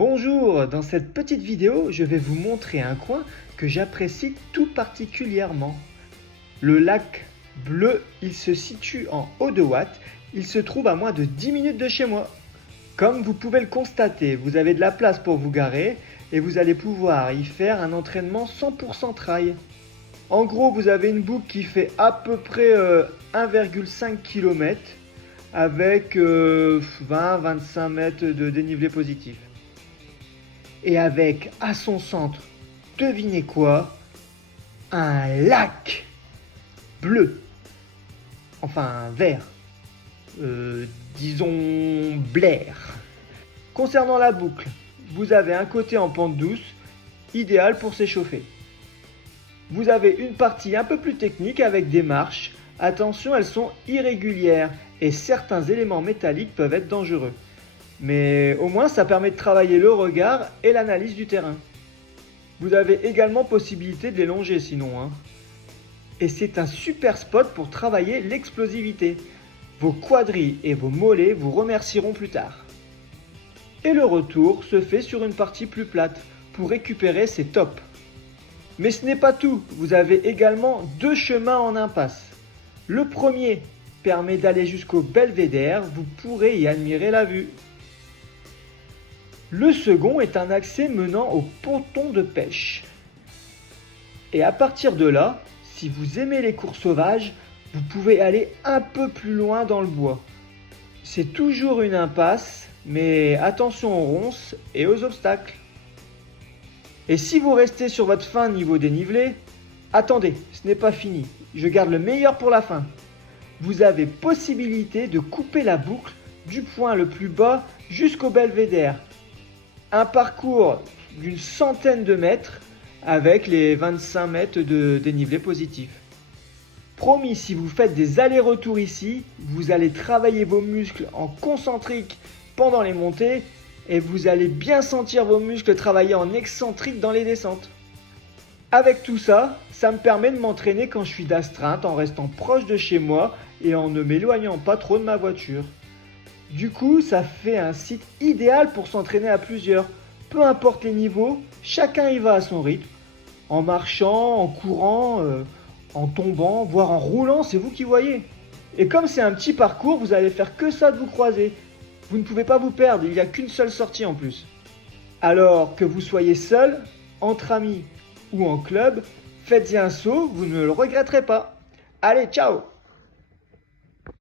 Bonjour, dans cette petite vidéo, je vais vous montrer un coin que j'apprécie tout particulièrement. Le lac bleu, il se situe en Haut-de-Ouate, il se trouve à moins de 10 minutes de chez moi. Comme vous pouvez le constater, vous avez de la place pour vous garer et vous allez pouvoir y faire un entraînement 100% trail. En gros, vous avez une boucle qui fait à peu près 1,5 km avec 20-25 mètres de dénivelé positif. Et avec à son centre, devinez quoi? Un lac bleu, enfin vert, disons Blair. Concernant la boucle, vous avez un côté en pente douce, idéal pour s'échauffer. Vous avez une partie un peu plus technique avec des marches. Attention, elles sont irrégulières et certains éléments métalliques peuvent être dangereux. Mais au moins ça permet de travailler le regard et l'analyse du terrain. Vous avez également possibilité de les longer sinon. Et c'est un super spot pour travailler l'explosivité. Vos quadris et vos mollets vous remercieront plus tard. Et le retour se fait sur une partie plus plate pour récupérer ses tops. Mais ce n'est pas tout, vous avez également deux chemins en impasse. Le premier permet d'aller jusqu'au belvédère, vous pourrez y admirer la vue. Le second est un accès menant au ponton de pêche. Et à partir de là, si vous aimez les cours sauvages, vous pouvez aller un peu plus loin dans le bois. C'est toujours une impasse, mais attention aux ronces et aux obstacles. Et si vous restez sur votre fin niveau dénivelé, attendez, ce n'est pas fini, je garde le meilleur pour la fin. Vous avez possibilité de couper la boucle du point le plus bas jusqu'au belvédère. Un parcours d'une centaine de mètres avec les 25 mètres de dénivelé positif. Promis, si vous faites des allers-retours ici, vous allez travailler vos muscles en concentrique pendant les montées et vous allez bien sentir vos muscles travailler en excentrique dans les descentes. Avec tout ça, ça me permet de m'entraîner quand je suis d'astreinte en restant proche de chez moi et en ne m'éloignant pas trop de ma voiture. Du coup, ça fait un site idéal pour s'entraîner à plusieurs. Peu importe les niveaux, chacun y va à son rythme. En marchant, en courant, en tombant, voire en roulant, c'est vous qui voyez. Et comme c'est un petit parcours, vous allez faire que ça de vous croiser. Vous ne pouvez pas vous perdre, il n'y a qu'une seule sortie en plus. Alors que vous soyez seul, entre amis ou en club, faites-y un saut, vous ne le regretterez pas. Allez, ciao!